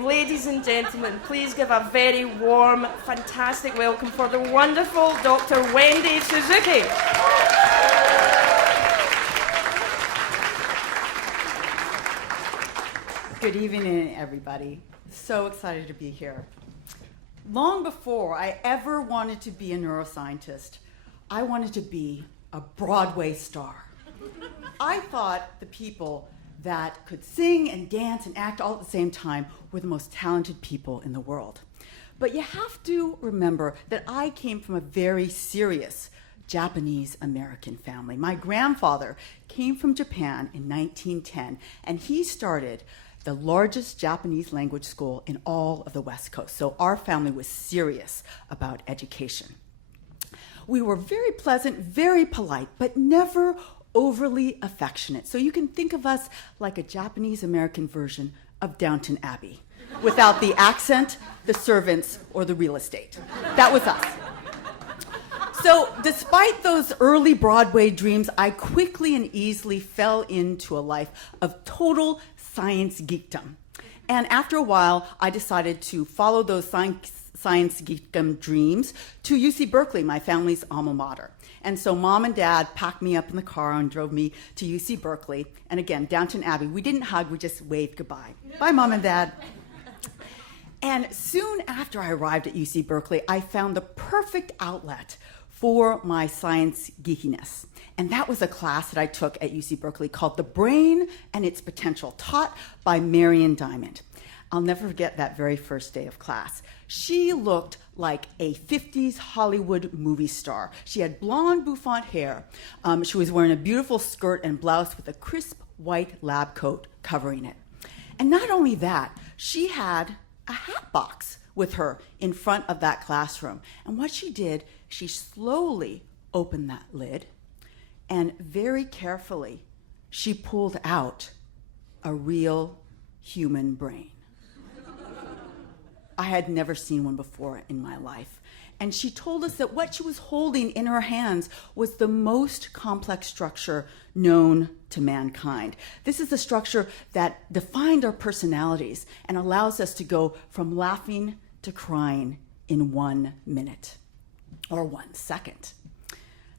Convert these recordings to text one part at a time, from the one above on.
Ladies and gentlemen, please give a very warm, fantastic welcome for the wonderful Dr. Wendy Suzuki. Good evening, everybody. So excited to be here. Long before I ever wanted to be a neuroscientist, I wanted to be a Broadway star. I thought the people that could sing and dance and act all at the same time were the most talented people in the world. But you have to remember that I came from a very serious Japanese American family. My grandfather came from Japan in 1910, and he started the largest Japanese language school in all of the West Coast. So our family was serious about education. We were very pleasant, very polite, but never overly affectionate. So you can think of us like a Japanese American version of Downton Abbey, without the accent, the servants, or the real estate. That was us. So despite those early Broadway dreams, I quickly and easily fell into a life of total science geekdom. And after a while, I decided to follow those science geekdom dreams to UC Berkeley, my family's alma mater. And so Mom and Dad packed me up in the car and drove me to UC Berkeley. And again, Downton Abbey. We didn't hug, we just waved goodbye. Bye, Mom and Dad. And soon after I arrived at UC Berkeley, I found the perfect outlet for my science geekiness. And that was a class that I took at UC Berkeley called The Brain and Its Potential, taught by Marion Diamond. I'll never forget that very first day of class. She looked like a 50s Hollywood movie star. She had blonde bouffant hair. She was wearing a beautiful skirt and blouse with a crisp white lab coat covering it. And not only that, she had a hat box with her in front of that classroom. And what she did, she slowly opened that lid, and very carefully, she pulled out a real human brain. I had never seen one before in my life. And she told us that what she was holding in her hands was the most complex structure known to mankind. This is the structure that defined our personalities and allows us to go from laughing to crying in 1 minute or 1 second.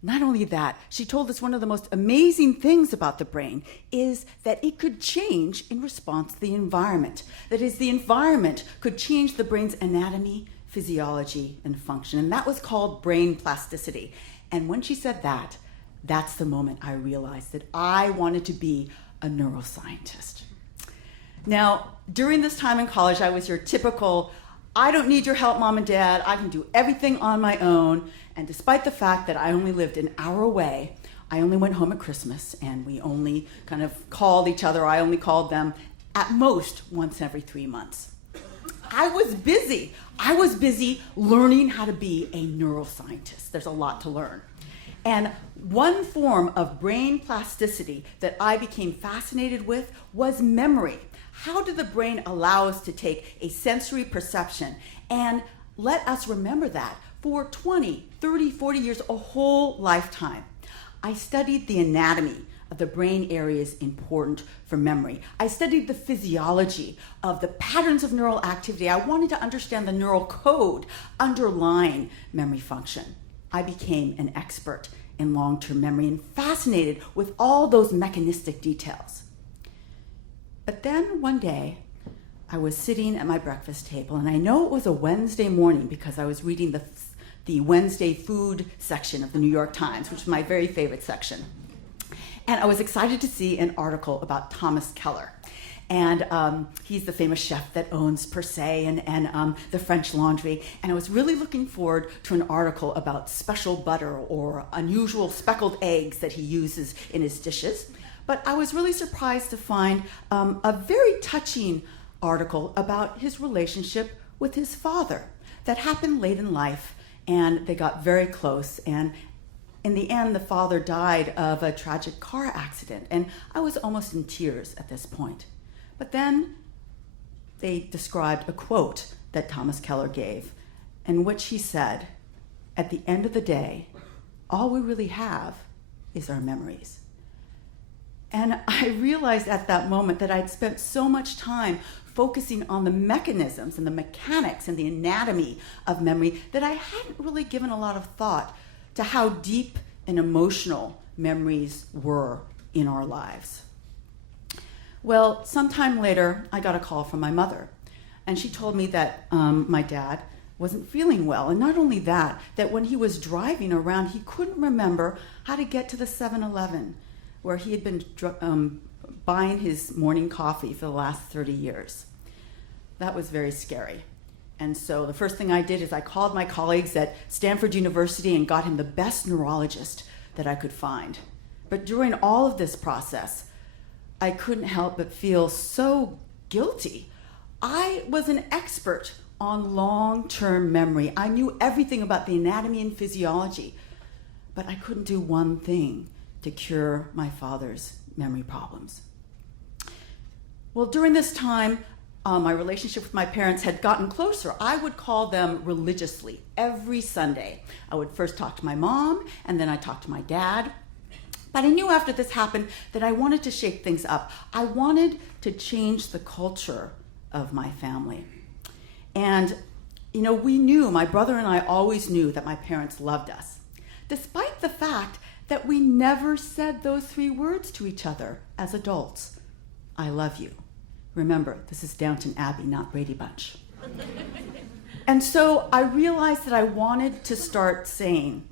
Not only that, she told us one of the most amazing things about the brain is that it could change in response to the environment. That is, the environment could change the brain's anatomy, physiology, and function. And that was called brain plasticity. And when she said that, that's the moment I realized that I wanted to be a neuroscientist. Now, during this time in college, I was your typical, I don't need your help, Mom and Dad. I can do everything on my own. And despite the fact that I only lived an hour away, I only went home at Christmas, and we only kind of called each other. I only called them at most once every 3 months. I was busy. I was busy learning how to be a neuroscientist. There's a lot to learn. And one form of brain plasticity that I became fascinated with was memory. How did the brain allow us to take a sensory perception and let us remember that for 20, 30, 40 years, a whole lifetime? I studied the anatomy of the brain areas important for memory. I studied the physiology of the patterns of neural activity. I wanted to understand the neural code underlying memory function. I became an expert in long-term memory and fascinated with all those mechanistic details. But then one day, I was sitting at my breakfast table, and I know it was a Wednesday morning because I was reading the Wednesday food section of the New York Times, which is my very favorite section. And I was excited to see an article about Thomas Keller. And he's the famous chef that owns Per Se and the French Laundry. And I was really looking forward to an article about special butter or unusual speckled eggs that he uses in his dishes. But I was really surprised to find a very touching article about his relationship with his father that happened late in life, and they got very close. And in the end, the father died of a tragic car accident, and I was almost in tears at this point. But then they described a quote that Thomas Keller gave, in which he said, "At the end of the day, all we really have is our memories." And I realized at that moment that I'd spent so much time focusing on the mechanisms and the mechanics and the anatomy of memory that I hadn't really given a lot of thought to how deep and emotional memories were in our lives. Well, sometime later, I got a call from my mother, and she told me that my dad wasn't feeling well. And not only that, that when he was driving around, he couldn't remember how to get to the 7-Eleven where he had been buying his morning coffee for the last 30 years. That was very scary. And so the first thing I did is I called my colleagues at Stanford University and got him the best neurologist that I could find. But during all of this process, I couldn't help but feel so guilty. I was an expert on long-term memory. I knew everything about the anatomy and physiology, but I couldn't do one thing to cure my father's memory problems. Well, during this time, my relationship with my parents had gotten closer. I would call them religiously every Sunday. I would first talk to my mom, and then I'd talk to my dad. But I knew after this happened that I wanted to shake things up. I wanted to change the culture of my family. And, we knew, my brother and I always knew that my parents loved us, despite the fact that we never said those 3 words to each other as adults. I love you. Remember, this is Downton Abbey, not Brady Bunch. And so I realized that I wanted to start saying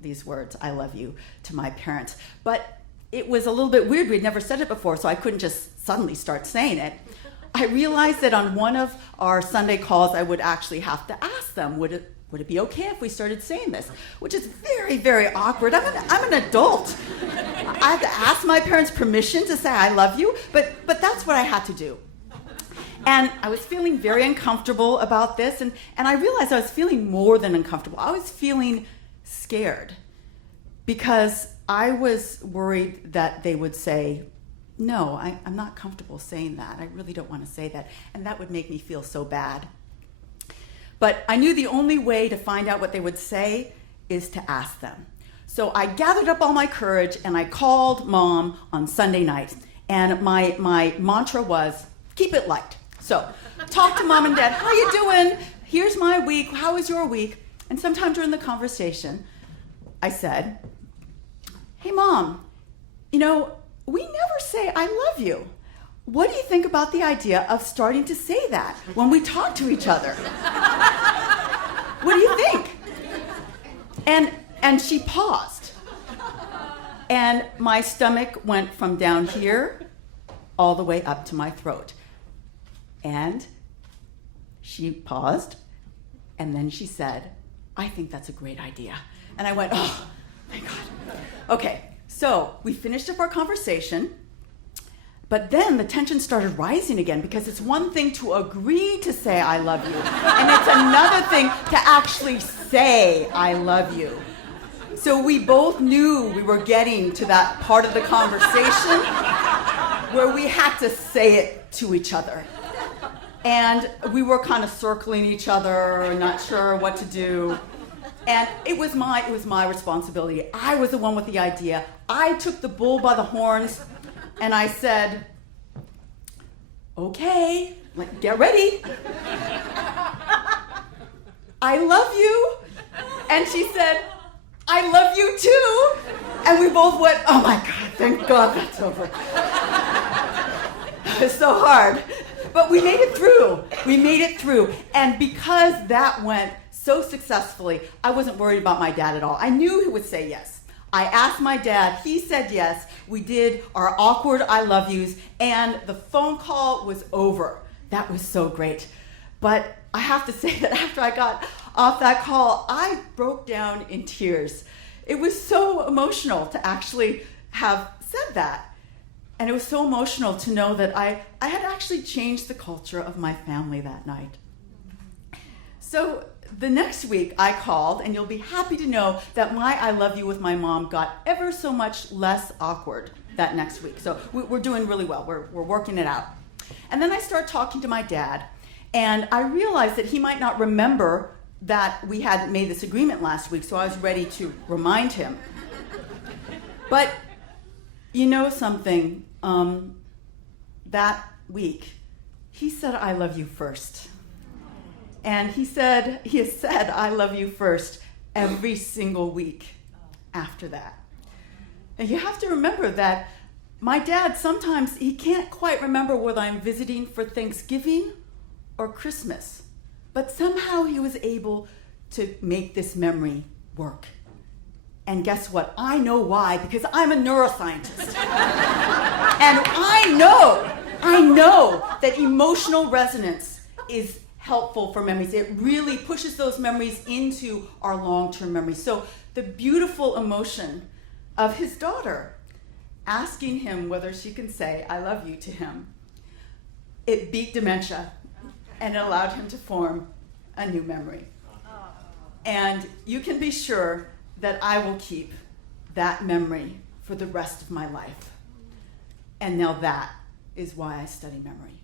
these words, I love you, to my parents. But it was a little bit weird. We'd never said it before, so I couldn't just suddenly start saying it. I realized that on one of our Sunday calls, I would actually have to ask them, would it be okay if we started saying this? Which is very, very awkward. I'm an adult. I have to ask my parents permission to say I love you, but that's what I had to do. And I was feeling very uncomfortable about this, and I realized I was feeling more than uncomfortable. I was feeling scared because I was worried that they would say, no, I'm not comfortable saying that. I really don't want to say that. And that would make me feel so bad. But I knew the only way to find out what they would say is to ask them. So I gathered up all my courage and I called Mom on Sunday night. And my mantra was, keep it light. So talk to Mom and Dad. How you doing? Here's my week. How was your week? And sometime during the conversation, I said, hey, Mom, we never say I love you. What do you think about the idea of starting to say that when we talk to each other? What do you think? And she paused. And my stomach went from down here all the way up to my throat. And she paused, and then she said, I think that's a great idea. And I went, oh, my God. Okay, so we finished up our conversation, but then the tension started rising again because it's one thing to agree to say I love you, and it's another thing to actually say I love you. So we both knew we were getting to that part of the conversation where we had to say it to each other. And we were kind of circling each other, not sure what to do. And it was my responsibility. I was the one with the idea. I took the bull by the horns and I said, okay, get ready. I love you. And she said, I love you too. And we both went, oh my God, thank God that's over. It's so hard. But we made it through. We made it through. And because that went so successfully, I wasn't worried about my dad at all. I knew he would say yes. I asked my dad, he said yes. We did our awkward I love yous, and the phone call was over. That was so great. But I have to say that after I got off that call, I broke down in tears. It was so emotional to actually have said that. And it was so emotional to know that I had actually changed the culture of my family that night. So the next week I called, and you'll be happy to know that my I love you with my mom got ever so much less awkward that next week. So we're doing really well. We're working it out. And then I start talking to my dad, and I realized that he might not remember that we had made this agreement last week, so I was ready to remind him. But you know something, that week, he said, "I love you" first. And he has said, "I love you" first every single week after that. And you have to remember that my dad, sometimes he can't quite remember whether I'm visiting for Thanksgiving or Christmas, but somehow he was able to make this memory work. And guess what? I know why, because I'm a neuroscientist. And I know that emotional resonance is helpful for memories. It really pushes those memories into our long-term memories. So the beautiful emotion of his daughter asking him whether she can say "I love you" to him, it beat dementia and it allowed him to form a new memory. And you can be sure that I will keep that memory for the rest of my life. And now that is why I study memory.